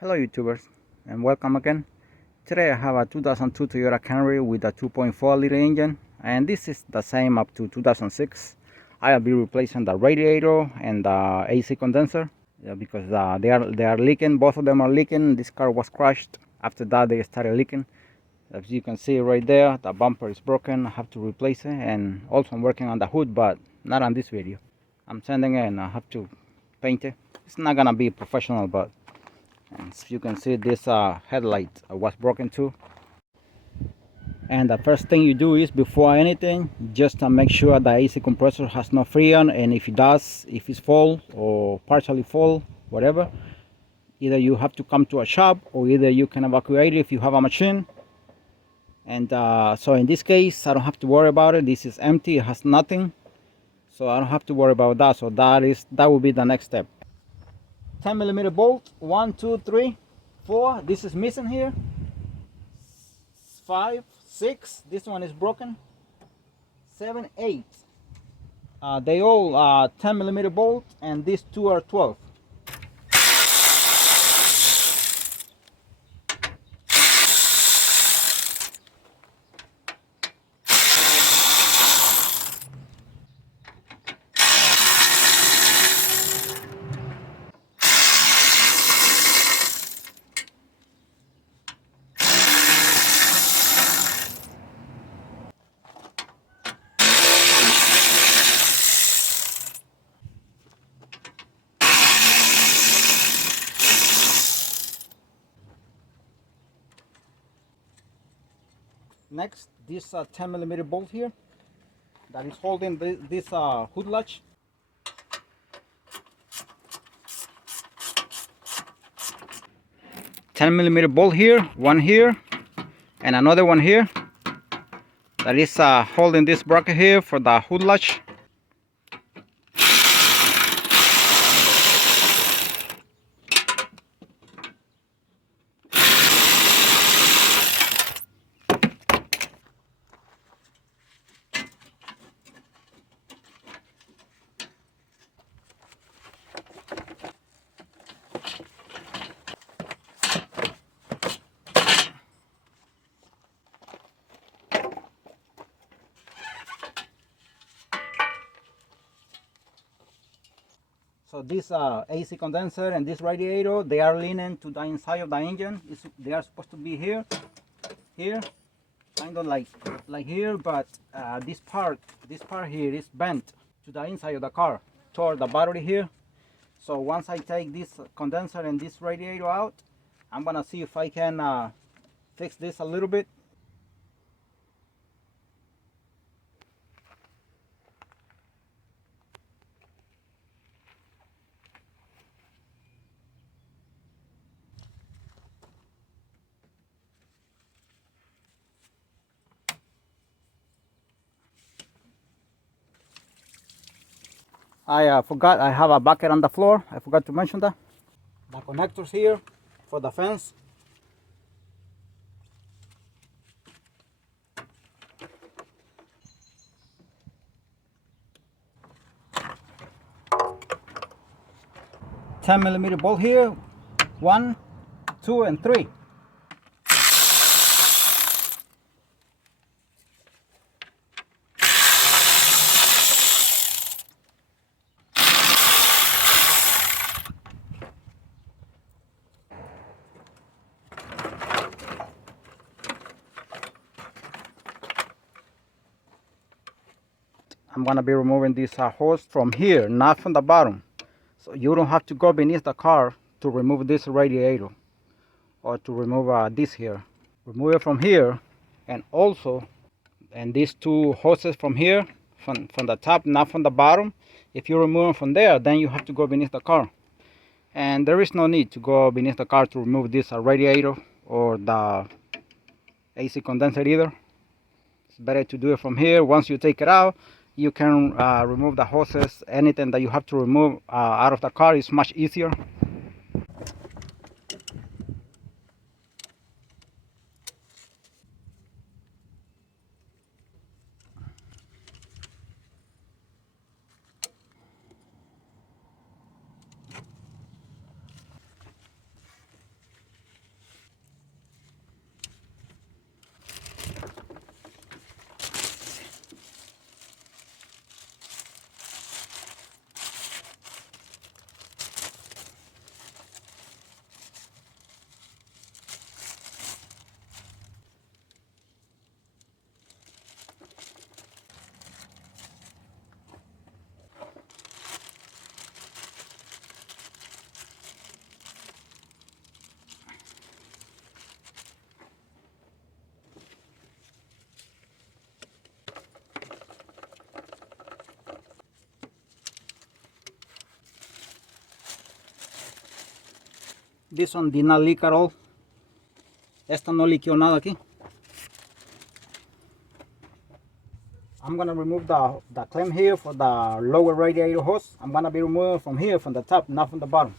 Hello YouTubers and welcome again. Today I have a 2002 Toyota Camry with a 2.4 liter engine, and this is the same up to 2006. I'll be replacing the radiator and the AC condenser because they are leaking. Both of them are leaking. This car was crashed. After that they started leaking. As you can see right there, the bumper is broken. I have to replace it, and also I'm working on the hood, but not on this video. I'm sending it and I have to paint it. It's not gonna be professional, but as you can see, this headlight was broken too. And the first thing you do is, before anything, just make sure the AC compressor has no freon, and if it does, if it's full or partially full, whatever, either you have to come to a shop or either you can evacuate it if you have a machine. And so in this case I don't have to worry about it. This is empty, it has nothing, so I don't have to worry about that. So that will be the next step. 10mm bolt, 1 2 3 4. This is missing here. 5 6. This one is broken. 7 8. They all 10mm bolt, and these two are 12. Next, this 10mm bolt here that is holding this hood latch. $10mm bolt here, one here, and another one here that is holding this bracket here for the hood latch. So this AC condenser and this radiator, they are leaning to the inside of the engine. They are supposed to be here, kind of like here, but this part here is bent to the inside of the car toward the battery here. So once I take this condenser and this radiator out, I'm gonna see if I can fix this a little bit. I forgot I have a bucket on the floor. I forgot to mention that. The connectors here for the fence. $10mm bolt here, 1 2 and 3. I'm gonna be removing this hose from here, not from the bottom. So you don't have to go beneath the car to remove this radiator or to remove this here. Remove it from here, and also, and these two hoses from here, from the top, not from the bottom. If you remove them from there, then you have to go beneath the car. And there is no need to go beneath the car to remove this radiator or the AC condenser either. It's better to do it from here. Once you take it out, you can remove the hoses. Anything that you have to remove out of the car is much easier. This one did not leak at all. Esta no liqueó nada aquí. I'm gonna remove the clamp here for the lower radiator hose. I'm gonna be removing from here, from the top, not from the bottom.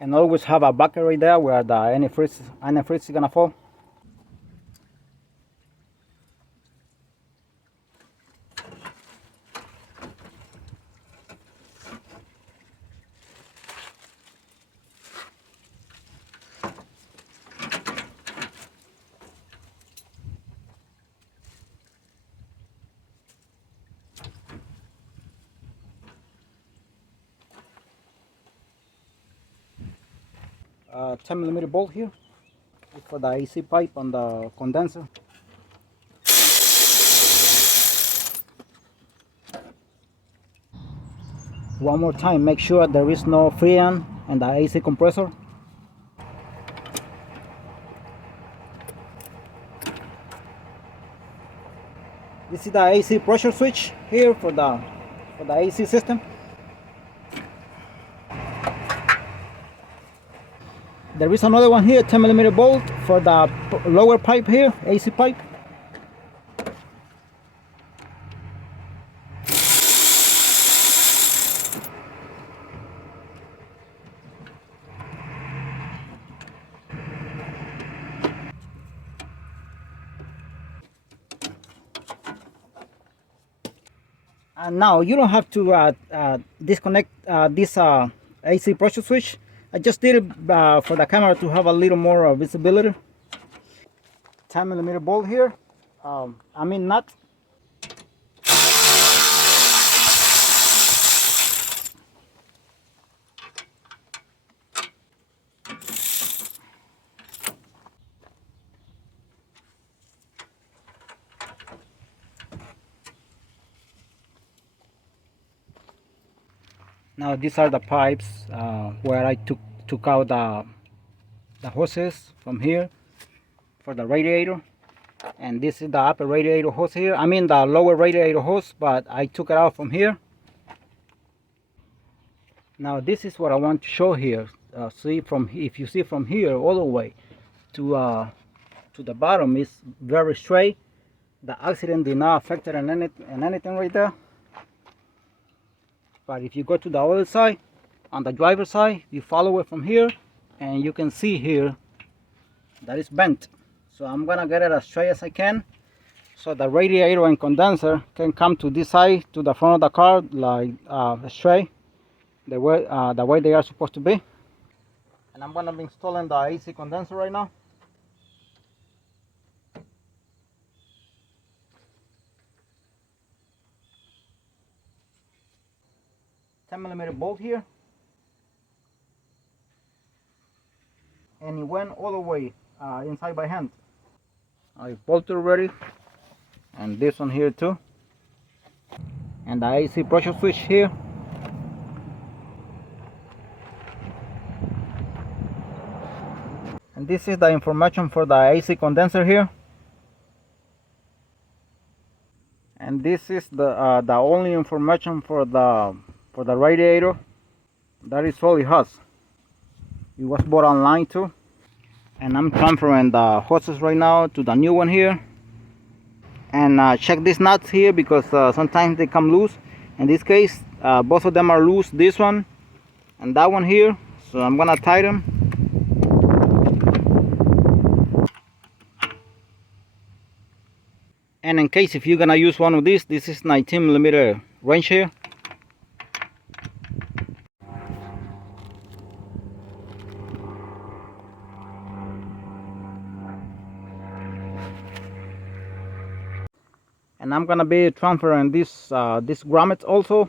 And always have a bucket right there where the antifreeze is gonna fall. 10mm bolt here for the AC pipe on the condenser. One more time, make sure there is no freon in the AC compressor. This is the AC pressure switch here for the AC system. There is another one here, 10mm bolt for the lower pipe here, AC pipe. And now you don't have to disconnect this AC pressure switch. I just did it for the camera to have a little more visibility. 10mm bolt here. Nut. Now these are the pipes where I took out the hoses from here for the radiator, and this is the upper radiator hose here. The lower radiator hose, but I took it out from here. Now this is what I want to show here. If you see from here all the way to the bottom, is very straight. The accident did not affect it in anything right there. But if you go to the other side, on the driver's side, you follow it from here, and you can see here that it's bent. So I'm gonna get it as straight as I can, so the radiator and condenser can come to this side, to the front of the car, like straight, the way they are supposed to be. And I'm gonna be installing the AC condenser right now. $10mm bolt here, and it went all the way inside by hand. I bolted already, and this one here too, and the AC pressure switch here. And this is the information for the AC condenser here. And this is the only information for the radiator. That is all it has. It was bought online too. And I'm transferring the hoses right now to the new one here. And check these nuts here, because sometimes they come loose. In this case, both of them are loose, this one and that one here. So I'm gonna tighten them. And in case if you're gonna use one of these, this is 19mm wrench here. And I'm gonna be transferring this grommet also,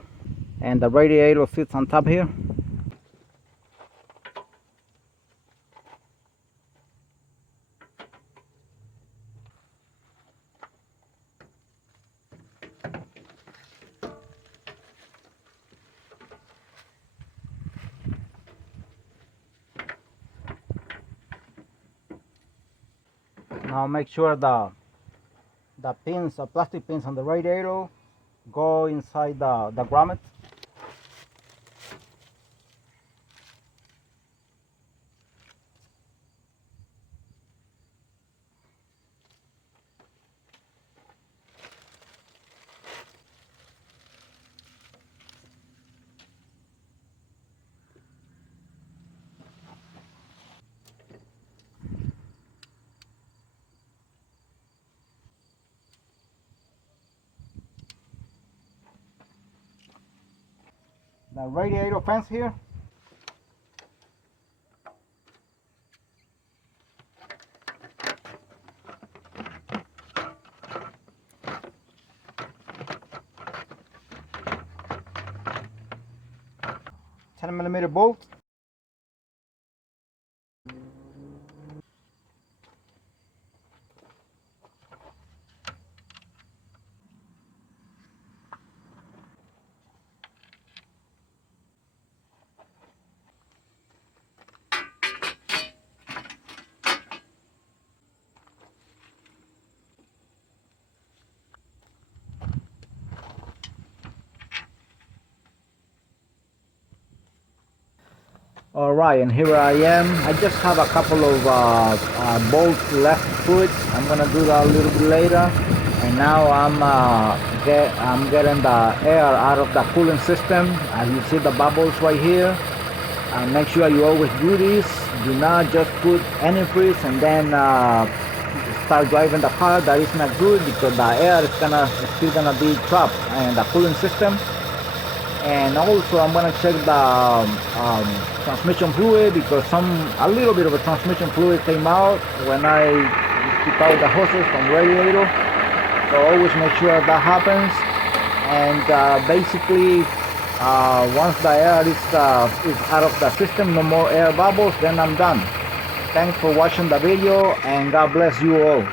and the radiator sits on top here. Now make sure the pins, the plastic pins on the radiator go inside the grommet. The radiator fans here. $10mm bolt. Alright, and here I am. I just have a couple of bolts left to it. I'm gonna do that a little bit later. And now I'm getting the air out of the cooling system. As you see the bubbles right here. And make sure you always do this. Do not just put antifreeze and then start driving the car. That is not good because the air is still gonna be trapped in the cooling system. And also I'm gonna check the transmission fluid because a little bit of a transmission fluid came out when I took out the hoses from the radiator. So always make sure that happens. And basically once the air is out of the system, no more air bubbles, then I'm done. Thanks for watching the video and God bless you all.